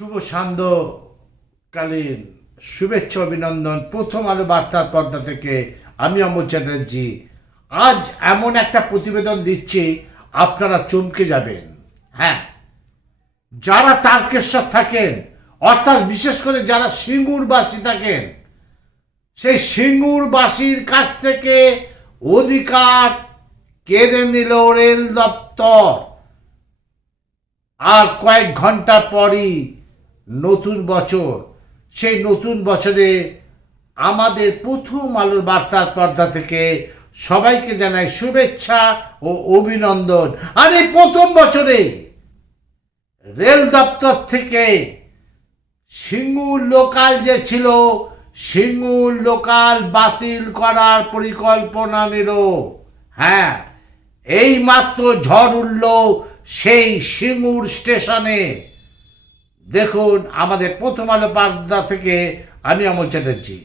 শুভ সান্ধ্যকালীন শুভেচ্ছা, অভিনন্দন। প্রথম আলো বার্তার পর্দা থেকে আমি অমল চ্যাটার্জি। আজ এমন একটা প্রতিবেদন দিচ্ছি, আপনারা চমকে যাবেন। হ্যাঁ যারা তারকেশ্বর থাকেন, অর্থাৎ বিশেষ করে যারা সিঙ্গুরবাসী থাকেন, সেই সিঙ্গুরবাসীর কাছ থেকে অধিকার কেড়ে নিল রেল দপ্তর। আর কয়েক ঘণ্টা পরই নতুন বছর। সেই নতুন বছরে আমাদের প্রথম আলোর বার্তার পর্দা থেকে সবাইকে জানাই শুভেচ্ছা ও অভিনন্দন। আর এই প্রথম বছরে রেল দপ্তর থেকে সিঙ্গুর লোকাল যে ছিল সিঙ্গুর লোকাল বাতিল করার পরিকল্পনা নিল। হ্যাঁ এই মাত্র ঝড় উঠল সেই সিঙ্গুর স্টেশনে। দেখুন, আমাদের প্রথম আলো পাবদা থেকে আমি অমল চ্যাটার্জি।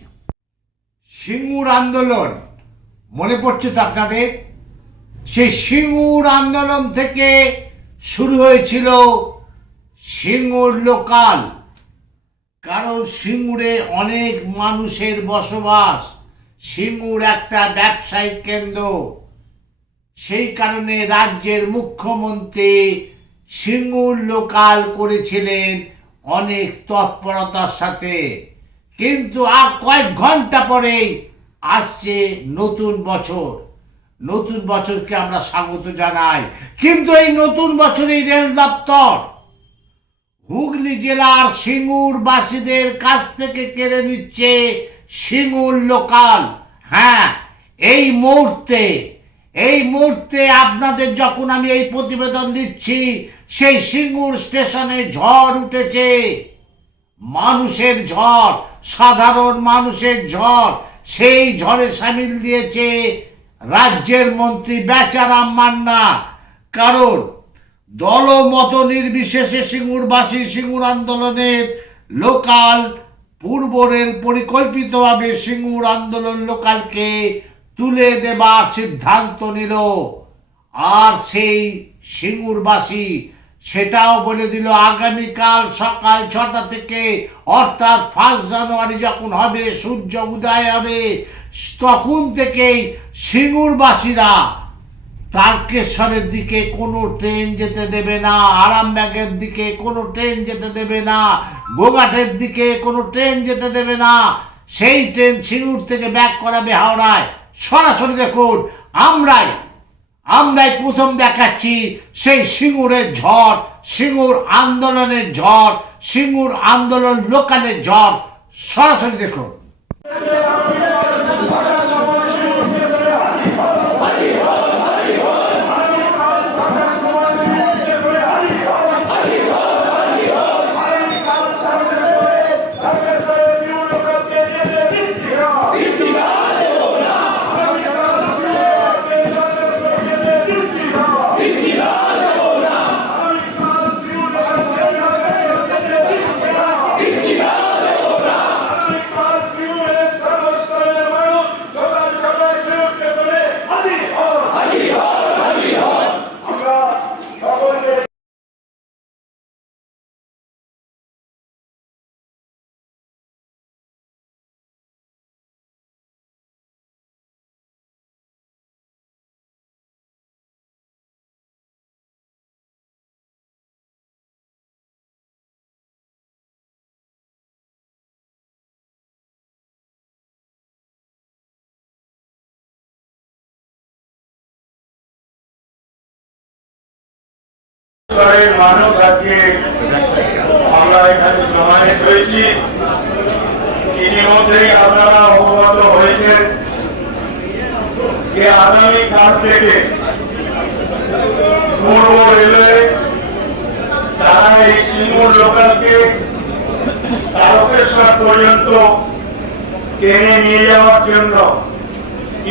সিঙ্গুর আন্দোলন, মনে পড়ছে তো আপনাদের? সেই সিঙ্গুর আন্দোলন থেকে শুরু হয়েছিল সিঙ্গুর লোকাল। কারণ সিঙ্গুরে অনেক মানুষের বসবাস। সিঙ্গুর একটা ব্যবসায়িক কেন্দ্র। সেই কারণে রাজ্যের মুখ্যমন্ত্রী সিঙ্গুর লোকাল করেছিলেন। অনেক তৎপরতার সাথে। কিন্তু আর কয়েক ঘণ্টা পরেই আসছে নতুন বছর। নতুন বছরকে আমরা স্বাগত জানাই। কিন্তু এই নতুন বছরেই রেল দপ্তর হুগলি জেলার সিঙ্গুরবাসীদের কাছ থেকে কেড়ে নিচ্ছে সিঙ্গুর লোকাল। হ্যাঁ এই মুহূর্তে এই মুহূর্তে আপনাদের যখন আমি এই প্রতিবেদন দিচ্ছি সেই সিঙ্গুর স্টেশনে ঝড় উঠেছে। মানুষের ঝড়, সাধারণ মানুষের ঝড়, সেই ঝড়ে সামিল দিয়েছে রাজ্যের মন্ত্রী বেচারাম মান্না। কারণ দল মত নির্বিশেষে সিঙ্গুরবাসী সিঙ্গুর আন্দোলনের লোকাল পূর্ব রেল পরিকল্পিতভাবে সিঙ্গুর আন্দোলন লোকালকে তুলে দেবার সিদ্ধান্ত নিল। আর সেই সিঙ্গুরবাসী সেটাও বলে দিল, আগামীকাল সকাল ছটা থেকে, অর্থাৎ ফার্স্ট জানুয়ারি যখন হবে, সূর্য উদয় হবে, তখন থেকেই সিঙ্গুরবাসীরা তারকেশ্বরের দিকে কোনো ট্রেন যেতে দেবে না, আরামবাগের দিকে কোনো ট্রেন যেতে দেবে না, গোঘাটের দিকে কোনো ট্রেন যেতে দেবে না। সেই ট্রেন সিঙ্গুর থেকে ব্যাক করাবে হাওড়ায়। সরাসরি দেখুন, আমরাই আমরাই প্রথম দেখাচ্ছি সেই সিঙ্গুরের ঝড়, সিঙ্গুর আন্দোলনের ঝড়, সিঙ্গুর আন্দোলন লোকালের ঝড়। সরাসরি দেখুন। স্তরের মানুষ আজকে আমরা এখানে জমায়েত হয়েছি ইতিমধ্যেই আপনারা অবগত হয়েছেন যে আগামী কাল থেকে পূর্ব রেলওয়ে তারা নিয়ে যাওয়ার জন্য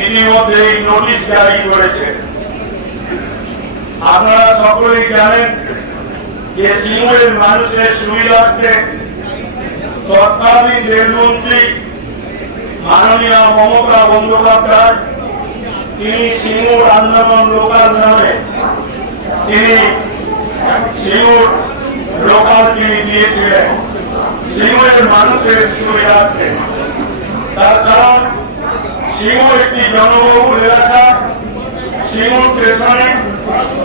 ইতিমধ্যেই নোটিশ জারি করেছে। আপনারা সকলেই জানেন যে সিঙ্গুরের মানুষের সুবিধার্থে তৎকালীন রেলমন্ত্রী মাননীয় মমতা বন্দ্যোপাধ্যায়, তিনি সিঙ্গুর আন্দোলন লোকাল নামে, তিনি সিঙ্গুর লোকাল চিনি দিয়েছিলেন। সিঙ্গুরের মানুষের সুবিধার্থে তার কারণ, সিঙ্গুর একটি জনবহুল এলাকা, সিঙ্গুর স্টেশনে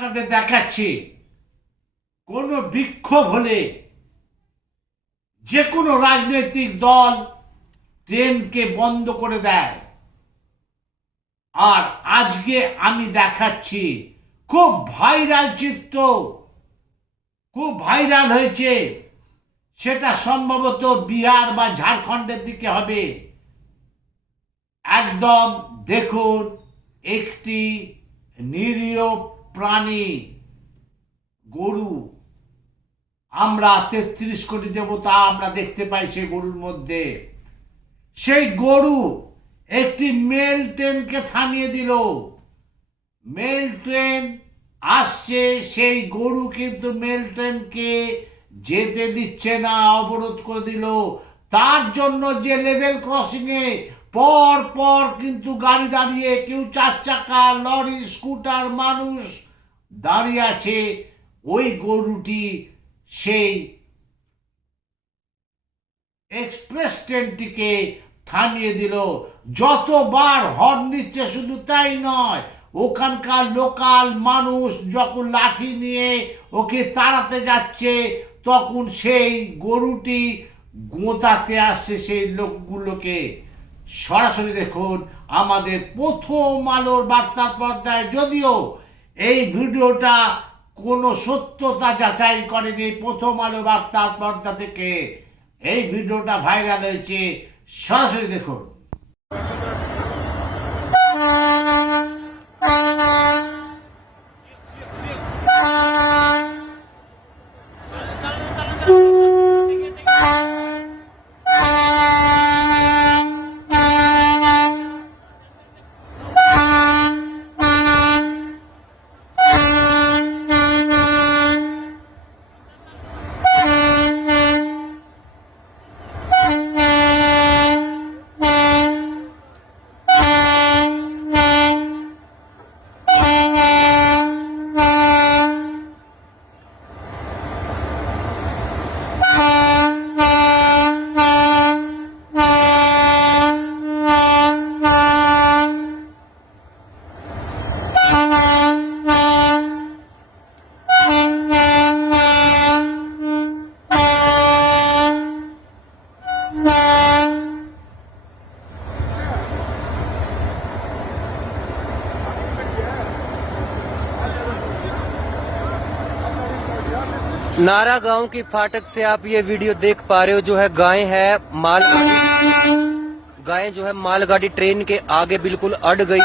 আপনাদের দেখাচ্ছি, কোনো বিক্ষোভ হলে যে কোনো রাজনৈতিক দল ট্রেনকে বন্ধ করে দেয়। আর আজকে আমি দেখাচ্ছি, খুব ভাইরাল চিত্র, খুব ভাইরাল হয়েছে। সেটা সম্ভবত বিহার বা ঝাড়খণ্ডের দিকে হবে। একদম দেখুন, একটি নিরীহ প্রাণী, গরু, আমরা তেত্রিশ কোটি দেবতা আমরা দেখতে পাই সেই গরুর মধ্যে। সেই গরু একটি মেল ট্রেনকে থামিয়ে দিল। মেল ট্রেন আসছে, সেই গরু কিন্তু মেল ট্রেনকে যেতে দিচ্ছে না, অবরোধ করে দিল। তার জন্য যে লেভেল ক্রসিং এ পর পর কিন্তু গাড়ি দাঁড়িয়ে কেউ চার চাকা, লরি, স্কুটার, মানুষ দাঁড়িয়ে আছে ওই গরুটি সেই এক্সপ্রেস ট্রেনটিকে থামিয়ে দিল। যতবার হর্ন দিচ্ছে শুধু তাই নয়, ওখানকার লোকাল মানুষ যখন লাঠি নিয়ে ওকে তাড়াতে যাচ্ছে, তখন সেই গরুটি গোঁতাতে আসছে সেই লোকগুলোকে। সরাসরি দেখুন, আমাদের প্রথম আলোর বার্তার পর্দায় যদিও এই ভিডিওটা কোনো সত্যতা যাচাই করেনি। প্রথম আলো বার্তার পর্দা থেকে। এই ভিডিওটা ভাইরাল হয়েছে। সরাসরি দেখুন। नारा गाँव की फाटक से आप ये वीडियो देख पा रहे हो, जो है गाय है, माल गाय जो है मालगाड़ी ट्रेन के आगे बिल्कुल अड़ गई।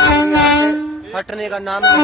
हटने का नाम नहीं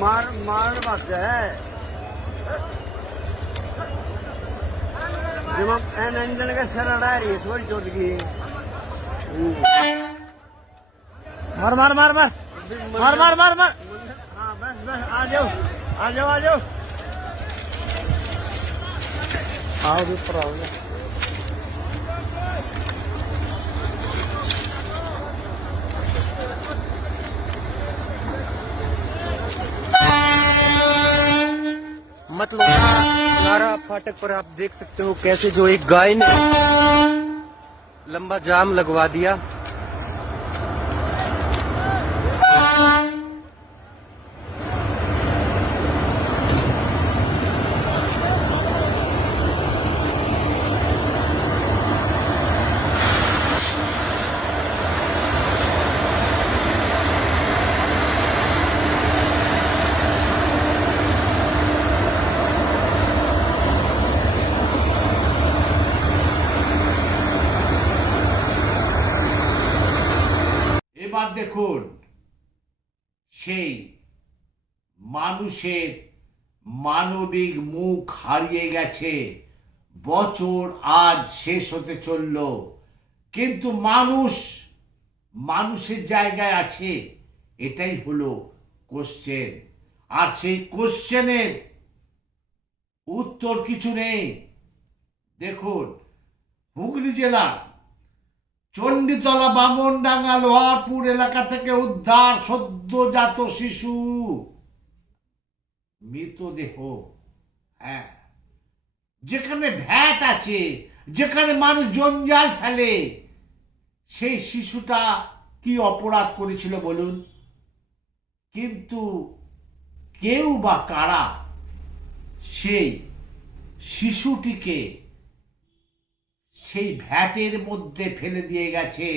मार मारन वास्ते है एन इंजन के सर अड़ा रही है थोड़ी चोट की। मार मार मार मार। मार मार मार मार। हाँ बस बस आ जाओ आ जाओ आ जाओ। आओ ऊपर आओ। मत लो। सारा फाटक पर आप देख सकते हो कैसे जो एक गाय ने लंबा जाम लगवा दिया। এবার দেখুন, সেই মানুষের মানবিক মুখ হারিয়ে গেছে। বছর আজ শেষ হতে চলল, কিন্তু মানুষ মানুষের জায়গায় আছে, এটাই হলো কোশ্চেন আর সেই কোশ্চেনের উত্তর কিছু নেই। দেখুন, হুগলি জেলা চণ্ডীতলা বামনডাঙ্গা লোহারপুর এলাকা থেকে উদ্ধার সদ্যজাত শিশু। মৃতদেহ হ্যাঁ। যেখানে ভ্যাট আছে, যেখানে মানুষ জঞ্জাল ফেলে, সেই শিশুটা কি অপরাধ করেছিল বলুন? কিন্তু কেউ বা কারা সেই শিশুটিকে সেই ভ্যাটের মধ্যে ফেলে দিয়ে গেছে।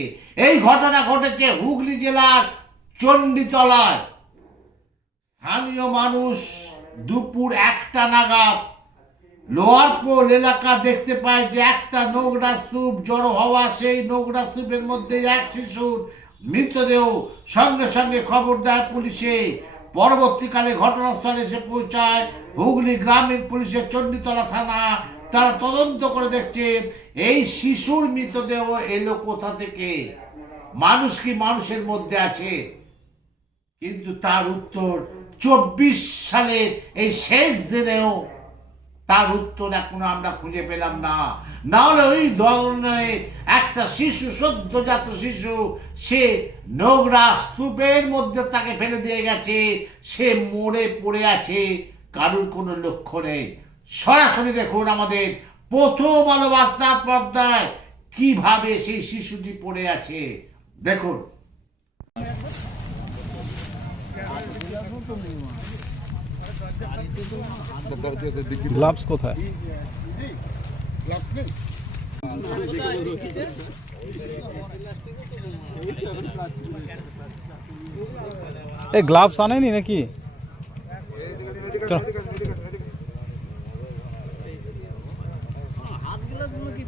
এই ঘটনা ঘটেছে হুগলি জেলার চণ্ডীতলায়। স্থানীয় মানুষ দুপুর একটা নাগাদ লোহারপোল এলাকা দেখতে পায় যে একটা নোংরা স্তূপ জড়ো হওয়া, সেই নোংরা স্তূপের মধ্যে এক শিশুর মৃতদেহ। সঙ্গে সঙ্গে খবর দেয় পুলিশে। পরবর্তীকালে ঘটনাস্থলে এসে পৌঁছায় হুগলি গ্রামীণ পুলিশের চণ্ডীতলা থানা তারা তদন্ত করে দেখছে, এই শিশুর মৃতদেহ এলো কোথা থেকে? মানুষ কি মানুষের মধ্যে আছে? কিন্তু তার উত্তর, চব্বিশ সালের এই শেষ দিনেও তার উত্তর এখনও আমরা খুঁজে পেলাম না। না হলে ওই ধরনের একটা শিশু, সদ্যজাত শিশু, সে নোংরা স্তূপের মধ্যে তাকে ফেলে দিয়ে গেছে, সে মরে পড়ে আছে, কারুর কোনো লক্ষ্য নেই। সরাসরি দেখুন আমাদের প্রথম আলো বার্তা পর্দায় কীভাবে সেই শিশুটি পড়ে আছে। দেখুন। গ্লাভস কোথায়? এই গ্লাভস আনেনি নাকি?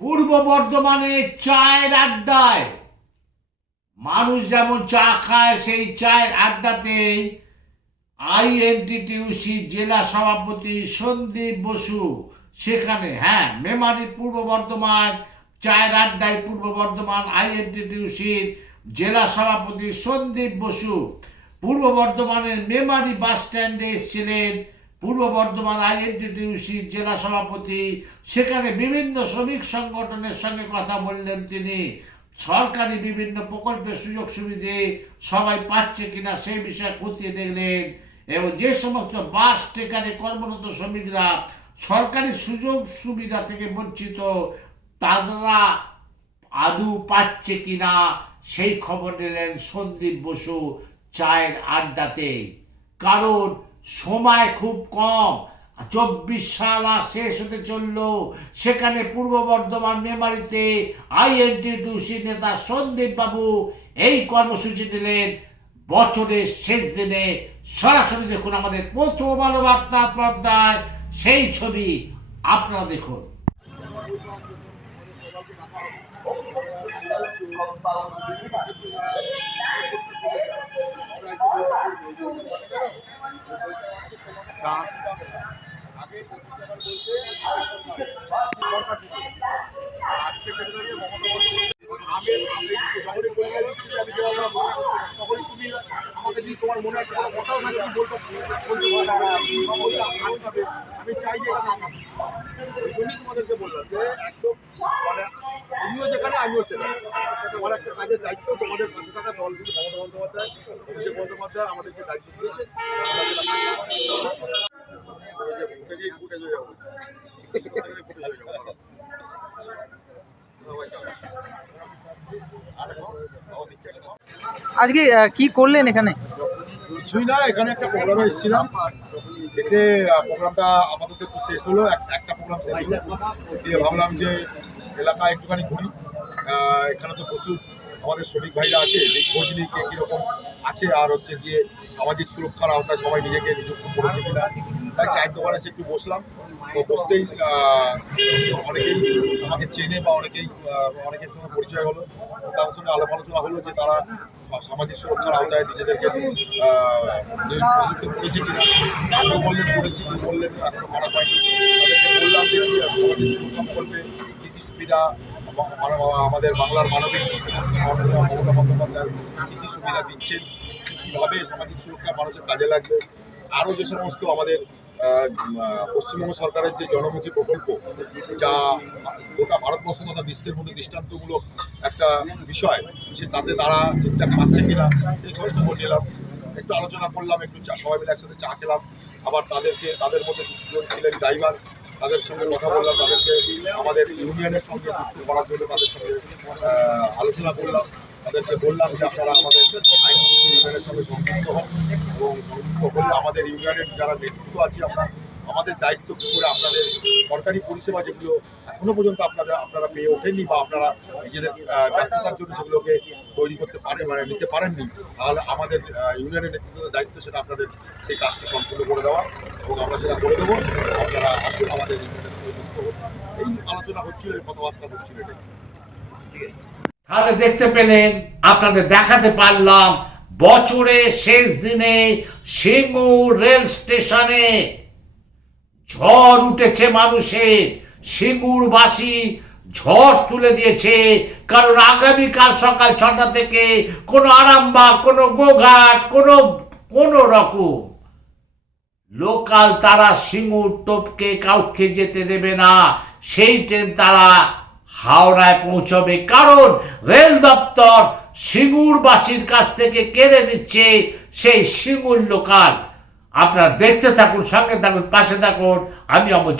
পূর্ব বর্ধমানে চায়ের আড্ডায়। মানুষ যেমন চা খায়, সেই চায়ের আড্ডাতেই আইএনটিটিউসি জেলা সভাপতি সন্দীপ বসু সেখানে হ্যাঁ মেমারি পূর্ব বর্ধমান, চায়ের আড্ডায় পূর্ব বর্ধমান আইএনটিটিউসির জেলা সভাপতি সন্দীপ বসু। পূর্ব বর্ধমানের মেমারি বাস স্ট্যান্ডে এসেছিলেন পূর্ব বর্ধমান আইএনটিটিউসির জেলা সভাপতি, সেখানে বিভিন্ন শ্রমিক সংগঠনের সঙ্গে কথা বললেন তিনি। সরকারি বিভিন্ন প্রকল্পের সুযোগ সুবিধে সবাই পাচ্ছে কিনা সেই বিষয়ে খতিয়ে দেখলেন এবং যে সমস্ত বাস টেকারে কর্মরত শ্রমিকরা সরকারি সুযোগ সুবিধা থেকে বঞ্চিত, তারা আদৌ পাচ্ছে কিনা সেই খবর নিলেন সন্দীপ বসু চায়ের আড্ডাতে কারণ সময় খুব কম। চব্বিশ সাল আর শেষ হতে চলল। সেখানে পূর্ব বর্ধমান মেমারিতে আইএনটিটিউসি নেতা সন্দীপ বাবু এই কর্মসূচি নিলেন বছরের শেষ দিনে সরাসরি দেখুন আমাদের প্রথম আলো বার্তা পর্দায়। সেই ছবি আপনারা দেখুন। আমি যে তুমি আমাকে যদি তোমার মনে একটা কোনো কথাও থাকে তুমি বলতে বলতে পারো বা বলতে আনতে হবে আমি চাই যে এটা না থাকুক। ওই জন্যই তোমাদেরকে বললাম যে একদম মানে তুমিও যেখানে আমিও সেখানে। তোমার একটা কাজের দায়িত্ব তোমাদের পাশে থাকা দলগুলি মমতা বন্দ্যোপাধ্যায় অভিষেক বন্দ্যোপাধ্যায় আমাদেরকে দায়িত্ব দিয়েছে। ফুটেজ হয়ে যাব। ফুটেজ হয়ে যাব। আজকে কি করলেন এখানে? কিছুই না এখানে একটা প্রোগ্রামে এসেছিলাম। এসে প্রোগ্রামটা আপাতত একটু শেষ হলো। এক- একটা প্রোগ্রাম শেষ হলো। দিয়ে ভাবলাম যে এলাকা একটুখানি ঘুরি। এখানে তো প্রচুর আমাদের শ্রমিক ভাইরা আছে, যে খোঁজ নিই কে কীরকম আছে আর হচ্ছে গিয়ে সামাজিক সুরক্ষার আওতায় সবাই নিজেকে নিযুক্ত করেছে কিনা। তাই চায়ের দোকানে এসে একটু বসলাম। তো বসতেই অনেকেই আমাকে চেনে বা অনেকেই অনেকের সঙ্গে পরিচয় হলো। তার সঙ্গে আলাপ আলোচনা হলো যে তারা সামাজিক সুরক্ষার আওতায় নিজেদেরকে নিযুক্ত করেছে কিনা। কেউ বললেন, করেছি, বললেন, এখনও করা হয়নি। তাদেরকে বললাম যে সামাজিক সুরক্ষা প্রকল্পে সুবিধা আমা- আমাদের বাংলার মানবিক মমতা বন্দ্যোপাধ্যায় কী সুবিধা দিচ্ছেন কীভাবে সামাজিক সুরক্ষা মানুষের কাজে লাগবে, আরও যে সমস্ত আমাদের পশ্চিমবঙ্গ সরকারের যে জনমুখী প্রকল্প, যা গোটা ভারতবর্ষ তথা বিশ্বের মধ্যে দৃষ্টান্তমূলক একটা বিষয়, সে তাতে তারা ঠিকঠাক পাচ্ছে কিনা, এই খোঁজ খবর নিলাম। একটু আলোচনা করলাম, একটু চা, সবাই মিলে একসাথে চা খেলাম। আবার তাদেরকে, তাদের মধ্যে কিছুজন ছিলেন ড্রাইভার তাদের সঙ্গে কথা বললাম, তাদেরকে আমাদের ইউনিয়নের সঙ্গে যুক্ত করার জন্য তাদের সঙ্গে আলোচনা করলাম। তাদেরকে বললাম যে আপনারা আমাদের আইনজীবী ইউনিয়নের সঙ্গে সংযুক্ত হন এবং সংযুক্ত হলে আমাদের ইউনিয়নের যারা নেতৃত্ব আছে আমরা, আমাদের দায়িত্ব কী করে আপনাদের সরকারি পরিষেবা যেগুলো এখনও পর্যন্ত আপনারা আপনারা পেয়ে ওঠেননি বা আপনারা নিজেদের ব্যস্ততার জন্য সেগুলোকে তৈরি করতে পারেন মানে নিতে পারেননি, তাহলে আমাদের ইউনিয়নের নেতৃত্বের দায়িত্ব, সেটা আপনাদের সেই কাজটা সম্পূর্ণ করে দেওয়া এবং আমরা সেটা করে দেবো। আপনারা আসুন, আমাদের সঙ্গে এই আলোচনা হচ্ছিল, এই কথাবার্তা হচ্ছিল এটাই। তাহলে দেখতে পেলেন, আপনাদের দেখাতে পারলাম বছরের শেষ দিনে সিঙ্গুর রেল স্টেশনে ঝড় উঠেছে মানুষের। সিঙ্গুরবাসী ঝড় তুলে দিয়েছে। কারণ আগামীকাল সকাল ছটা থেকে কোনো আরামবাগ, কোনো গোঘাট, কোনো কোনো রকম লোকাল তারা সিঙ্গুর টোপকে কাউকে যেতে দেবে না। সেই ট্রেন তারা হাওড়ায় পৌঁছবে। কারণ রেল দপ্তর সিঙ্গুরবাসীর কাছ থেকে কেড়ে নিচ্ছে সেই সিঙ্গুর লোকাল। আপনারা দেখতে থাকুন, সঙ্গে থাকুন, পাশে থাকুন। আমি অমর